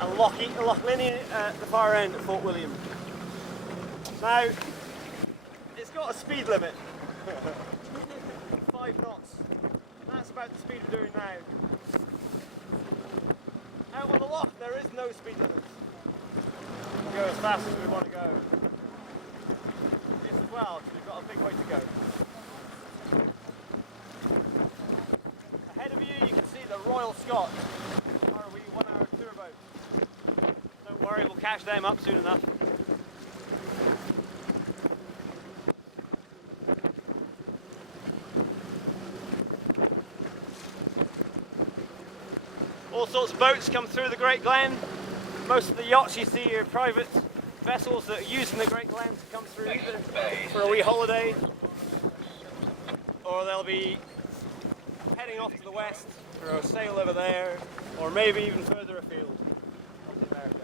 and Loch Ness at the far end at Fort William. Now, it's got a speed limit, 5 knots, and that's about the speed we're doing now. Out on the loch there is no speed limit. We go as fast as we want to go. This as well, because we've got a big way to go. Ahead of you, you can see the Royal Scot, ROE 1 hour tour boat. Don't worry, we'll catch them up soon enough. All sorts of boats come through the Great Glen. Most of the yachts you see are private vessels that are using the Great Glen to come through either for a wee holiday, or they'll be heading off to the west for a sail over there, or maybe even further afield up to America.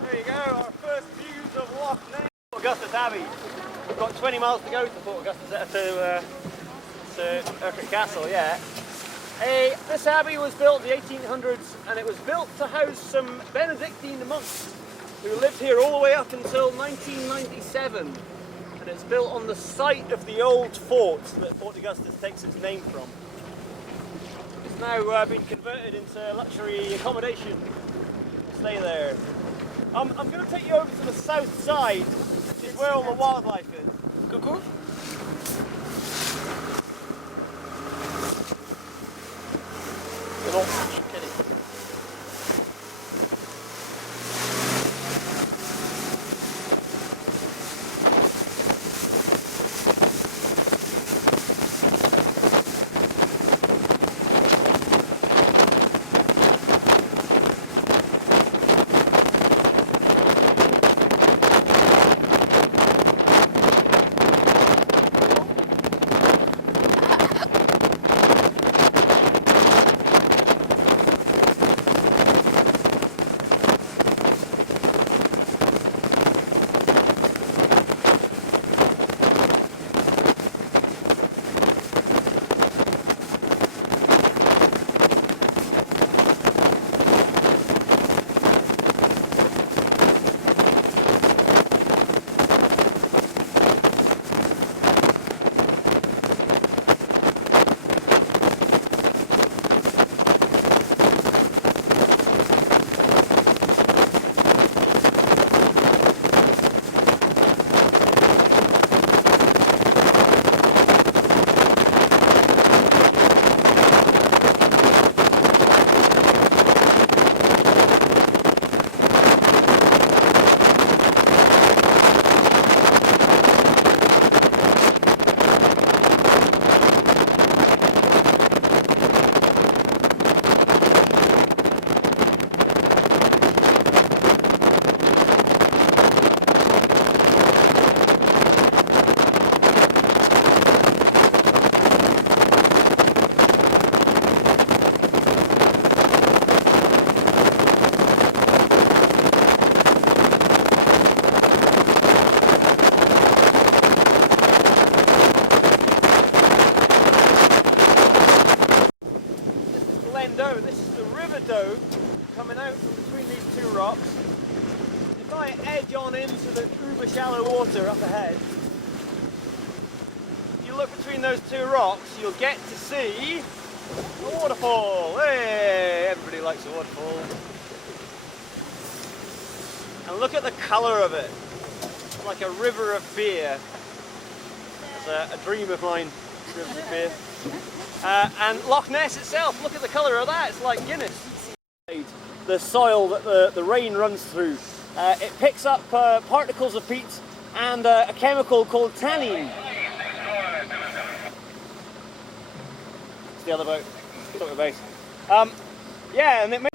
There you go, our first views of Loch Ness. Augustus Abbey. We've got 20 miles to go to Fort Augustus, to Urquhart Castle, yeah. This abbey was built in the 1800s, and it was built to house some Benedictine monks who lived here all the way up until 1997. And it's built on the site of the old fort that Fort Augustus takes its name from. It's now been converted into luxury accommodation. Stay there. I'm going to take you over to the south side, which is where all the wildlife is. Coucou. This is the River Doe coming out from between these two rocks. If I edge on into the uber shallow water up ahead, if you look between those two rocks, you'll get to see a waterfall. Hey, everybody likes a waterfall. And look at the colour of it. It's like a river of beer. It's a dream of mine, river of beer. And Loch Ness itself, look at the colour of that, it's like Guinness. The soil that the rain runs through It picks up particles of peat and a chemical called tannin. It's the other boat. Took the base. Yeah, and it makes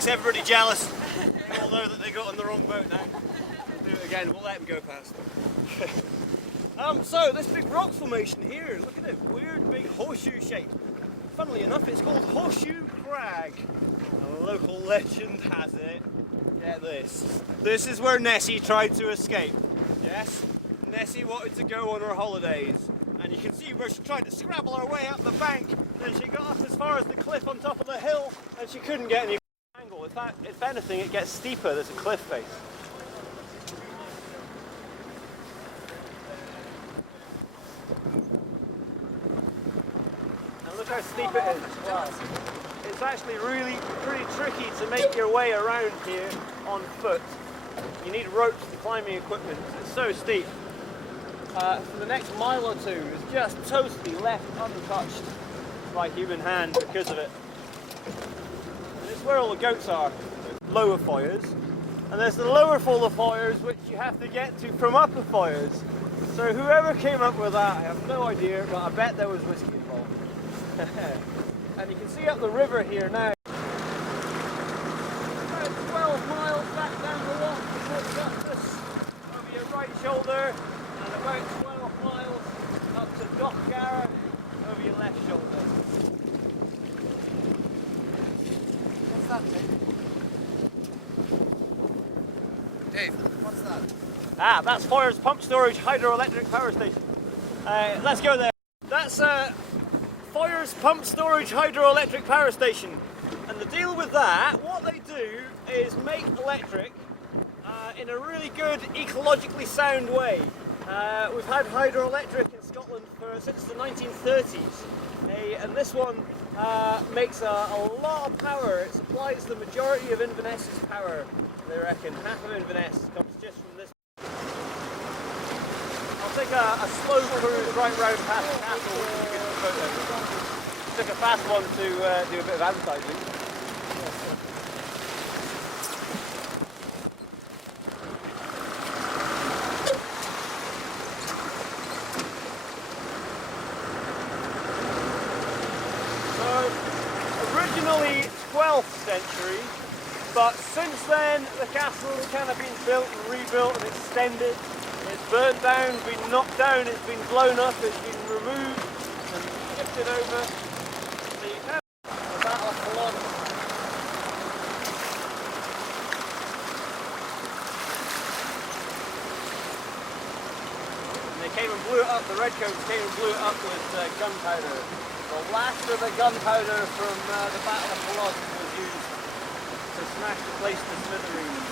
makes everybody jealous. They all know that they got on the wrong boat now. We'll do it again, we'll let them go past. So this big rock formation here, look at it, weird big horseshoe shape. Funnily enough, it's called Horseshoe Crag. A local legend has it, get this. This is where Nessie tried to escape. Yes, Nessie wanted to go on her holidays. And you can see where she tried to scrabble her way up the bank. Then she got up as far as the cliff on top of the hill and she couldn't get any angle. In fact, if anything, it gets steeper. There's a cliff face. And look how steep it is. Wow. It's actually really pretty tricky to make your way around here on foot. You need ropes to climbing equipment. It's so steep. For the next mile or two is just totally left untouched by human hand because of it. And it's where all the goats are, the lower foyers. And there's the lower fall of foyers which you have to get to from upper foyers. So whoever came up with that, I have no idea, but I bet there was whiskey involved. And you can see up the river here now. About 12 miles back down the loch before Justice, over your right shoulder. And about 12 miles up to Dockgarra over your left shoulder. What's that, Dave? Dave, what's that? Ah, that's Foyers Pump Storage Hydroelectric Power Station. Let's go there. That's Foyers Pump Storage Hydroelectric Power Station. And the deal with that, what they do is make electric in a really good, ecologically sound way. We've had hydroelectric in Scotland since the 1930s, and this one makes a lot of power. It supplies the majority of Inverness's power, they reckon. Half of Inverness comes just from this. I'll take a slow cruise right round past the castle to get some photos. Took a fast one to do a bit of advertising. Originally 12th century, but since then the castle has kind of been built and rebuilt and extended. It's burnt down, been knocked down, it's been blown up, it's been removed and shifted over. So you have the Battle of Culloden. And they came and blew it up, the redcoats came and blew it up with gunpowder. The last of the gunpowder from the Battle of Culloden was used to smash the place to smithereens.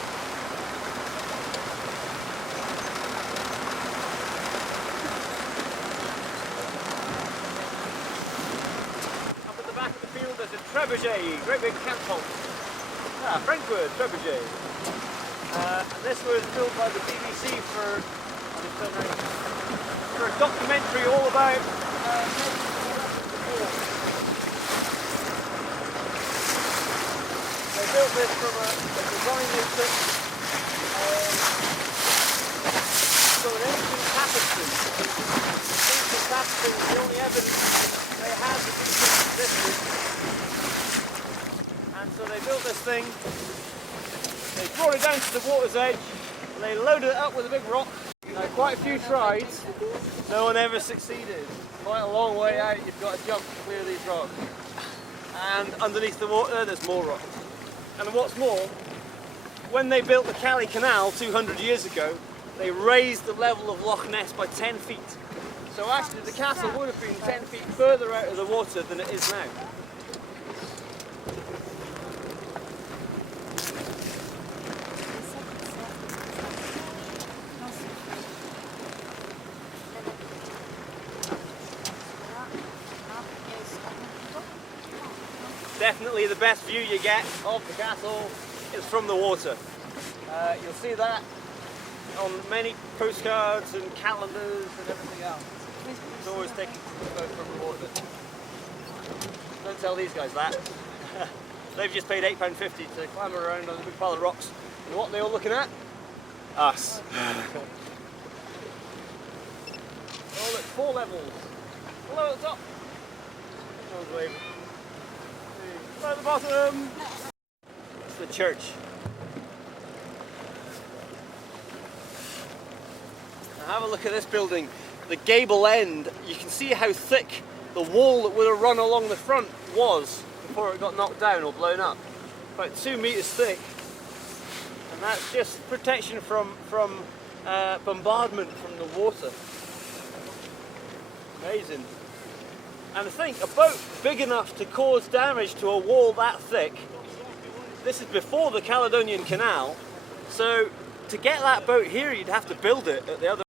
There's a trebuchet, great big camp halt. French word, trebuchet. And this was built by the BBC for a documentary all about they built this from a design they took from an ancient tapestry. Ancient tapestry was the only evidence they had that these things existed. And so they built this thing, they brought it down to the water's edge, and they loaded it up with a big rock. Now, quite a few tries, no one ever succeeded. Quite a long way out, you've got to jump to clear these rocks. And underneath the water, there's more rocks. And what's more, when they built the Calais Canal 200 years ago, they raised the level of Loch Ness by 10 feet. So actually the castle would have been 10 feet further out of the water than it is now. Definitely the best view you get of the castle is from the water. You'll see that on many postcards and calendars and everything else. It's always taken from the water. Don't tell these guys that. They've just paid £8.50 to climb around on a big pile of rocks. And what are they all looking at? Us. Oh look, 4 levels. Below at the top. No one's waving. At the bottom, the church. Now have a look at this building. The gable end, you can see how thick the wall that would have run along the front was before it got knocked down or blown up. About 2 meters thick. And that's just protection from bombardment from the water. Amazing. And to think, a boat big enough to cause damage to a wall that thick, this is before the Caledonian Canal, so to get that boat here you'd have to build it at the other.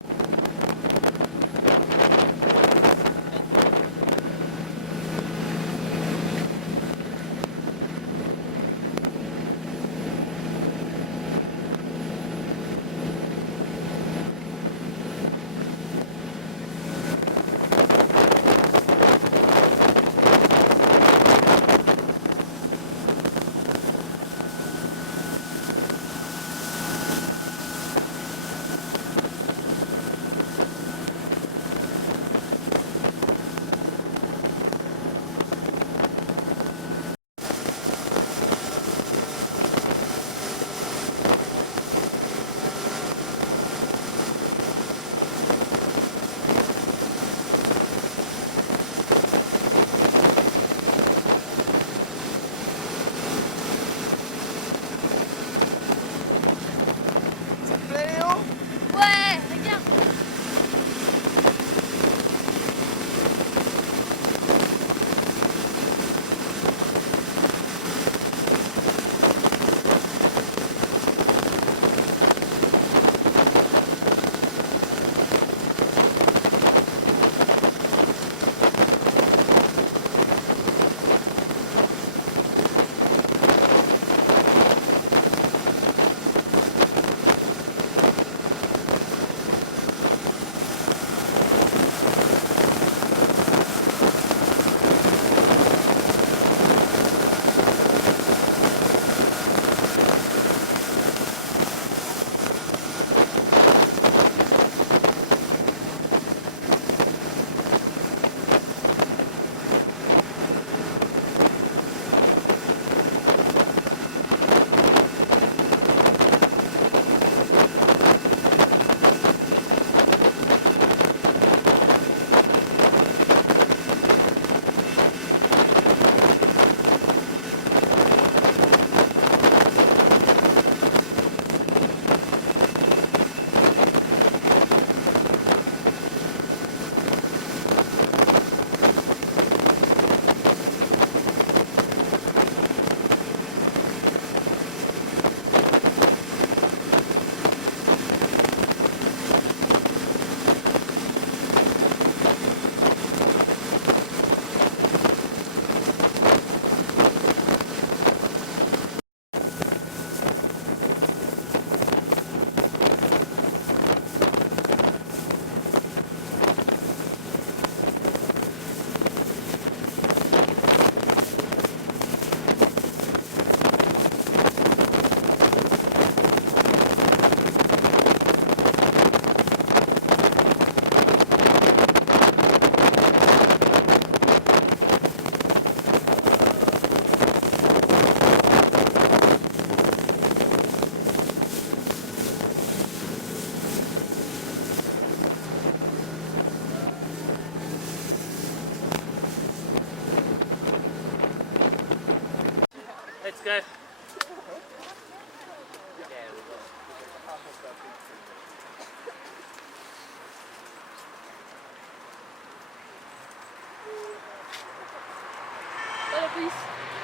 Let's go. Hello, please.